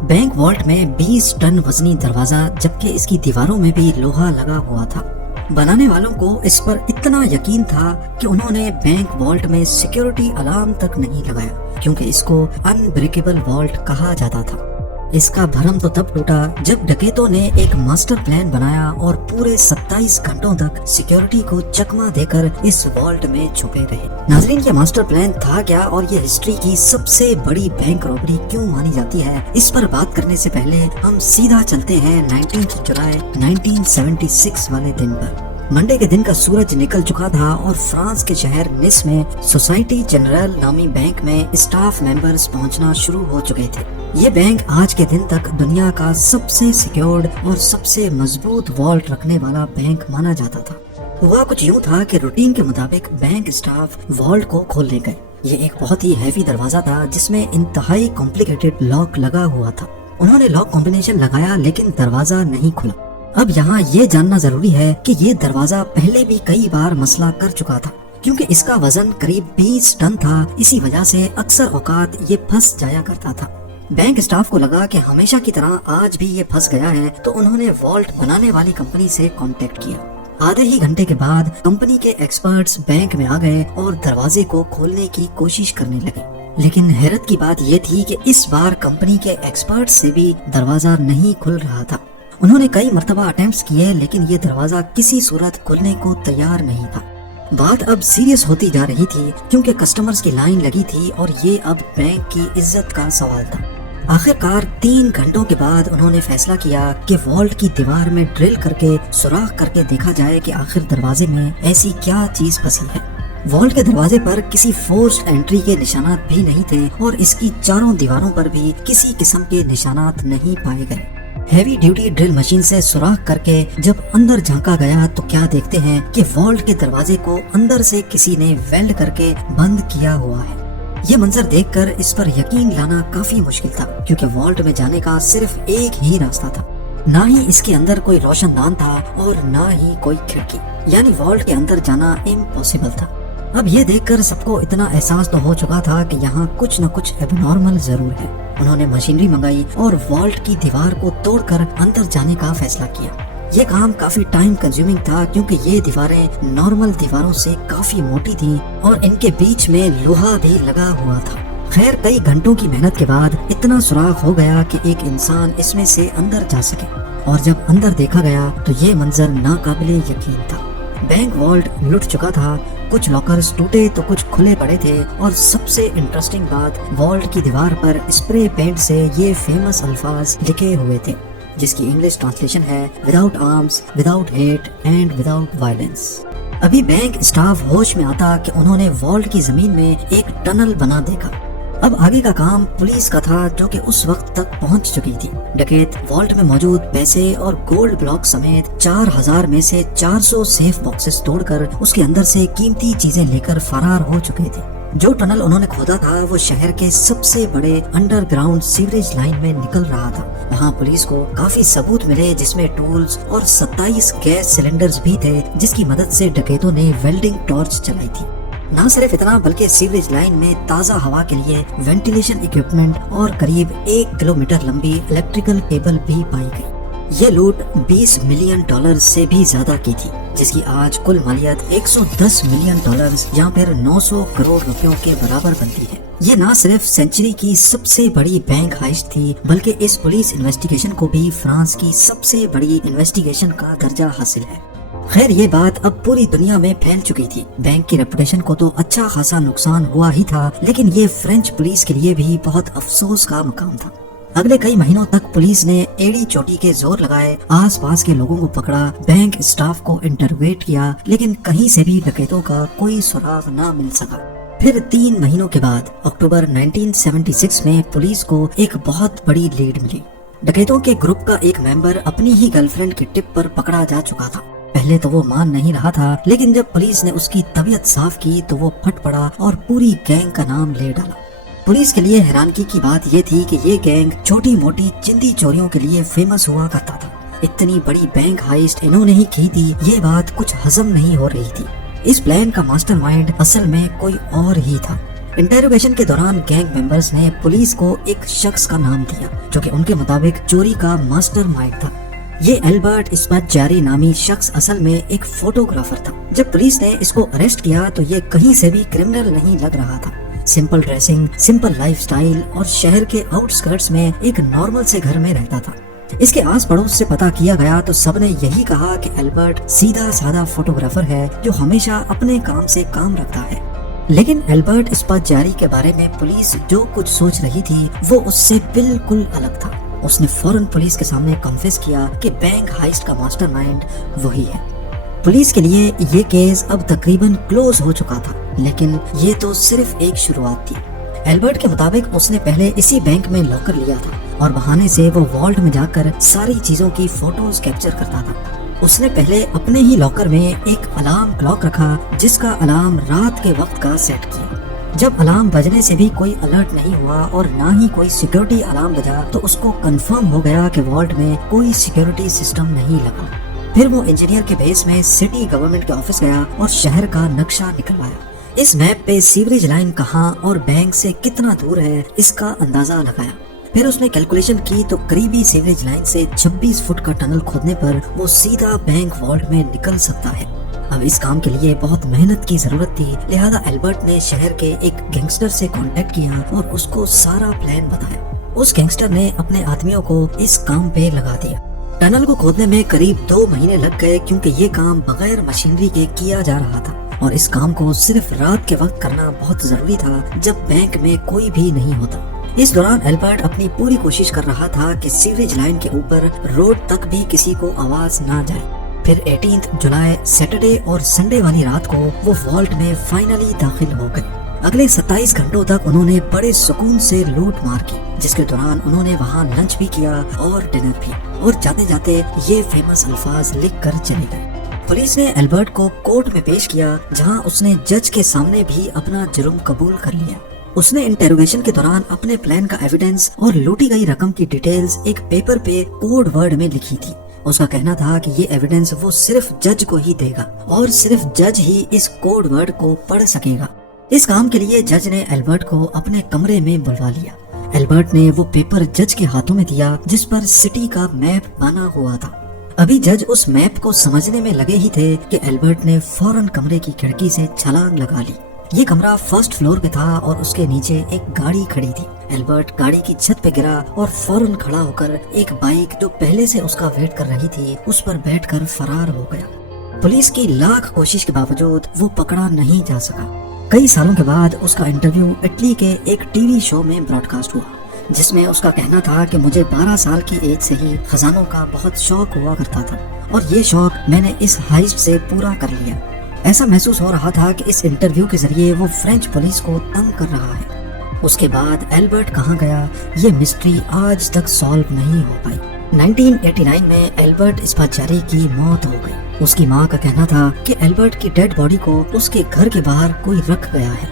Bank vault में 20 ton वजनी दरवाजा, जबकि इसकी दीवारों में भी लोहा लगा हुआ था। बनाने वालों को इस पर इतना यकीन था कि उन्होंने बैंक वॉल्ट में सिक्योरिटी अलार्म तक नहीं लगाया, क्योंकि इसको अनब्रेकेबल वॉल्ट कहा जाता था। इसका भरम तो तब टूटा जब डकैतों ने एक मास्टर प्लान बनाया और पूरे 27 घंटों तक सिक्योरिटी को चकमा देकर इस वॉल्ट में छुपे रहे। नाजरीन, ये मास्टर प्लान था क्या और ये हिस्ट्री की सबसे बड़ी बैंक रॉबरी क्यों मानी जाती है, इस पर बात करने से पहले हम सीधा चलते हैं 19 जुलाई 1976 वाले दिन पर। मंडे के दिन का सूरज निकल चुका था और फ्रांस के शहर निस में सोसाइटी जनरल नामी बैंक में स्टाफ मेंबर्स पहुंचना शुरू हो चुके थे। ये बैंक आज के दिन तक दुनिया का सबसे सिक्योर्ड और सबसे मजबूत वॉल्ट रखने वाला बैंक माना जाता था। हुआ कुछ यूँ था कि रूटीन के मुताबिक बैंक स्टाफ वॉल्ट को खोलने गए। ये एक बहुत ही हैवी दरवाजा था जिसमें इंतहाई कॉम्प्लिकेटेड लॉक लगा हुआ था। उन्होंने लॉक कॉम्बिनेशन लगाया लेकिन दरवाजा नहीं खुला। अब यहाँ ये जानना जरूरी है कि ये दरवाजा पहले भी कई बार मसला कर चुका था, क्योंकि इसका वजन करीब 20 टन था। इसी वजह से अक्सर औकात ये फंस जाया करता था। बैंक स्टाफ को लगा कि हमेशा की तरह आज भी ये फंस गया है, तो उन्होंने वॉल्ट बनाने वाली कंपनी से कांटेक्ट किया। आधे ही घंटे के बाद कंपनी के एक्सपर्ट्स बैंक में आ गए और दरवाजे को खोलने की कोशिश करने लगे। लेकिन हैरत की बात ये थी कि इस बार कंपनी के एक्सपर्ट्स से भी दरवाजा नहीं खुल रहा था। उन्होंने कई मर्तबा अटेम्प्ट्स किए, लेकिन ये दरवाजा किसी सूरत खुलने को तैयार नहीं था। बात अब सीरियस होती जा रही थी, क्योंकि कस्टमर्स की लाइन लगी थी और ये अब बैंक की इज्जत का सवाल था। आखिरकार 3 घंटों के बाद उन्होंने फैसला किया कि वॉल्ट की दीवार में ड्रिल करके सुराख करके देखा जाए कि आखिर दरवाजे में ऐसी क्या चीज फंसी है। वॉल्ट के दरवाजे पर किसी फोर्स्ड एंट्री के निशानात भी नहीं थे और इसकी चारों दीवारों पर भी किसी किस्म के निशानात नहीं पाए गए। हैवी ड्यूटी ड्रिल मशीन से सुराख करके जब अंदर झांका गया तो क्या देखते हैं कि वॉल्ट के दरवाजे को अंदर से किसी ने वेल्ड करके बंद किया हुआ है। ये मंजर देखकर इस पर यकीन लाना काफी मुश्किल था, क्योंकि वॉल्ट में जाने का सिर्फ एक ही रास्ता था। ना ही इसके अंदर कोई रोशनदान था और ना ही कोई खिड़की, यानी वॉल्ट के अंदर जाना इम्पॉसिबल था। अब ये देखकर सबको इतना एहसास तो हो चुका था कि यहाँ कुछ न कुछ एबनॉर्मल जरूर है। उन्होंने मशीनरी मंगाई और वॉल्ट की दीवार को तोड़कर अंदर जाने का फैसला किया। ये काम काफी टाइम कंज्यूमिंग था, क्योंकि ये दीवारें नॉर्मल दीवारों से काफी मोटी थीं और इनके बीच में लोहा भी लगा हुआ था। खैर, कई घंटों की मेहनत के बाद इतना सुराख हो गया कि एक इंसान इसमें से अंदर जा सके, और जब अंदर देखा गया तो ये मंजर नाकाबिले यकीन था। बैंक वॉल्ट लुट चुका था, कुछ लॉकर्स टूटे तो कुछ खुले पड़े थे, और सबसे इंटरेस्टिंग बात, वॉल्ट की दीवार पर स्प्रे पेंट से ये फेमस अल्फाज लिखे हुए थे, जिसकी इंग्लिश ट्रांसलेशन है without arms, without hate and without violence. अभी बैंक स्टाफ होश में आता कि उन्होंने वॉल्ट की जमीन में एक टनल बना देखा। अब आगे का काम पुलिस का था, जो कि उस वक्त तक पहुंच चुकी थी। डकैत वॉल्ट में मौजूद पैसे और गोल्ड ब्लॉक समेत 4000 में से 400 सेफ बॉक्सेस तोड़कर उसके अंदर से कीमती चीजें लेकर फरार हो चुके थे। जो टनल उन्होंने खोदा था वो शहर के सबसे बड़े अंडरग्राउंड सीवरेज लाइन में निकल रहा था। वहाँ पुलिस को काफी सबूत मिले, जिसमें टूल्स और 27 गैस सिलेंडर्स भी थे, जिसकी मदद से डकैतों ने वेल्डिंग टॉर्च चलाई थी। न सिर्फ इतना, बल्कि सीवरेज लाइन में ताज़ा हवा के लिए वेंटिलेशन इक्विपमेंट और करीब 1 किलोमीटर लंबी इलेक्ट्रिकल केबल भी पाई गई। ये लूट $20 मिलियन से भी ज्यादा की थी, जिसकी आज कुल मालियत $110 मिलियन या फिर 900 करोड़ रुपयों के बराबर बनती है। ये न सिर्फ सेंचुरी की सबसे बड़ी बैंक हाइस्ट थी, बल्कि इस पुलिस इन्वेस्टिगेशन को भी फ्रांस की सबसे बड़ी इन्वेस्टिगेशन का दर्जा हासिल है। खैर, ये बात अब पूरी दुनिया में फैल चुकी थी। बैंक की रेपुटेशन को तो अच्छा खासा नुकसान हुआ ही था, लेकिन ये फ्रेंच पुलिस के लिए भी बहुत अफसोस का मकाम था। अगले कई महीनों तक पुलिस ने एड़ी चोटी के जोर लगाए, आसपास के लोगों को पकड़ा, बैंक स्टाफ को इंटरोगेट किया, लेकिन कहीं से भी डकैतों का कोई सुराग ना मिल सका। फिर 3 महीनों के बाद अक्टूबर 1976 में पुलिस को एक बहुत बड़ी लीड मिली। डकैतों के ग्रुप का एक मेंबर अपनी ही गर्लफ्रेंड की टिप पर पकड़ा जा चुका था। पहले तो वो मान नहीं रहा था, लेकिन जब पुलिस ने उसकी तबीयत साफ की तो वो फट पड़ा और पूरी गैंग का नाम ले डाला। पुलिस के लिए हैरानगी की बात ये थी कि ये गैंग छोटी मोटी चिंदी चोरियों के लिए फेमस हुआ करता था। इतनी बड़ी बैंक हाइस्ट इन्होंने ही की थी, ये बात कुछ हजम नहीं हो रही थी। इस प्लान का मास्टरमाइंड असल में कोई और ही था। इंटेरोगेशन के दौरान गैंग मेंबर्स ने पुलिस को एक शख्स का नाम दिया जो कि उनके मुताबिक चोरी का मास्टरमाइंड था। ये एल्बर्ट स्पाच्चारी नामी शख्स असल में एक फोटोग्राफर था। जब पुलिस ने इसको अरेस्ट किया तो ये कहीं से भी क्रिमिनल नहीं लग रहा था। सिंपल ड्रेसिंग, सिंपल लाइफस्टाइल और शहर के आउटस्कर्ट्स में एक नॉर्मल से घर में रहता था। इसके आस पड़ोस से पता किया गया तो सबने यही कहा कि एल्बर्ट सीधा साधा फोटोग्राफर है जो हमेशा अपने काम से काम रखता है। लेकिन एल्बर्ट स्पाच्चारी के बारे में पुलिस जो कुछ सोच रही थी वो उससे बिल्कुल अलग था। उसने फौरन पुलिस के सामने कन्फेस किया कि बैंक हाइस्ट का मास्टरमाइंड वही है। पुलिस के लिए ये केस अब तकरीबन क्लोज हो चुका था, लेकिन ये तो सिर्फ एक शुरुआत थी। एल्बर्ट के मुताबिक उसने पहले इसी बैंक में लॉकर लिया था और बहाने से वो वॉल्ट में जाकर सारी चीजों की फोटोज कैप्चर करता था। उसने पहले अपने ही लॉकर में एक अलार्म क्लॉक रखा जिसका अलार्म रात के वक्त का सेट किया। जब अलार्म बजने से भी कोई अलर्ट नहीं हुआ और ना ही कोई सिक्योरिटी अलार्म बजा तो उसको कंफर्म हो गया कि वॉल्ट में कोई सिक्योरिटी सिस्टम नहीं लगा। फिर वो इंजीनियर के बेस में सिटी गवर्नमेंट के ऑफिस गया और शहर का नक्शा निकलवाया। इस मैप पे सीवरेज लाइन कहाँ और बैंक से कितना दूर है इसका अंदाजा लगाया। फिर उसने कैलकुलेशन की तो करीबी सीवरेज लाइन से 26 फुट का टनल खोदने पर वो सीधा बैंक वॉल्ट में निकल सकता है। अब इस काम के लिए बहुत मेहनत की जरूरत थी, लिहाजा एल्बर्ट ने शहर के एक गैंगस्टर से कांटेक्ट किया और उसको सारा प्लान बताया। उस गैंगस्टर ने अपने आदमियों को इस काम पे लगा दिया। टनल को खोदने में करीब 2 महीने लग गए क्योंकि ये काम बगैर मशीनरी के किया जा रहा था और इस काम को सिर्फ रात के वक्त करना बहुत जरूरी था जब बैंक में कोई भी नहीं होता। इस दौरान एल्बर्ट अपनी पूरी कोशिश कर रहा था कि सीवरेज लाइन के ऊपर रोड तक भी किसी को आवाज ना जाए। फिर 18 जुलाई सैटरडे और संडे वाली रात को वो वॉल्ट में फाइनली दाखिल हो गए। अगले 27 घंटों तक उन्होंने बड़े सुकून से लूट मार की, जिसके दौरान उन्होंने वहाँ लंच भी किया और डिनर भी, और जाते जाते ये फेमस अल्फाज लिख कर चले गए। पुलिस ने एल्बर्ट को कोर्ट में पेश किया जहां उसने जज के सामने भी अपना जुर्म कबूल कर लिया। उसने इंटेरोगेशन के दौरान अपने प्लान का एविडेंस और लूटी गई रकम की डिटेल्स एक पेपर पे कोड वर्ड में लिखी थी। उसका कहना था कि ये एविडेंस वो सिर्फ जज को ही देगा और सिर्फ जज ही इस कोड वर्ड को पढ़ सकेगा। इस काम के लिए जज ने एल्बर्ट को अपने कमरे में बुलवा लिया। एल्बर्ट ने वो पेपर जज के हाथों में दिया जिस पर सिटी का मैप बना हुआ था। अभी जज उस मैप को समझने में लगे ही थे कि एल्बर्ट ने फौरन कमरे की खिड़की से छलांग लगा ली। ये कमरा फर्स्ट फ्लोर पे था और उसके नीचे एक गाड़ी खड़ी थी। एल्बर्ट गाड़ी की छत पे गिरा और फौरन खड़ा होकर एक बाइक जो पहले से उसका वेट कर रही थी उस पर बैठकर फरार हो गया। पुलिस की लाख कोशिश के बावजूद वो पकड़ा नहीं जा सका। कई सालों के बाद उसका इंटरव्यू इटली के एक टीवी शो में ब्रॉडकास्ट हुआ जिसमें उसका कहना था कि मुझे 12 साल की एज से ही खजानों का बहुत शौक हुआ करता था और ये शौक मैंने इस हाइस्ट से पूरा कर लिया। ऐसा महसूस हो रहा था कि इस इंटरव्यू के जरिए वो फ्रेंच पुलिस को तंग कर रहा है। उसके बाद एल्बर्ट कहाँ गया ये मिस्ट्री आज तक सॉल्व नहीं हो पाई। 1989 में एल्बर्ट स्पाच्चारी की मौत हो गई। उसकी माँ का कहना था कि एल्बर्ट की डेड बॉडी को उसके घर के बाहर कोई रख गया है।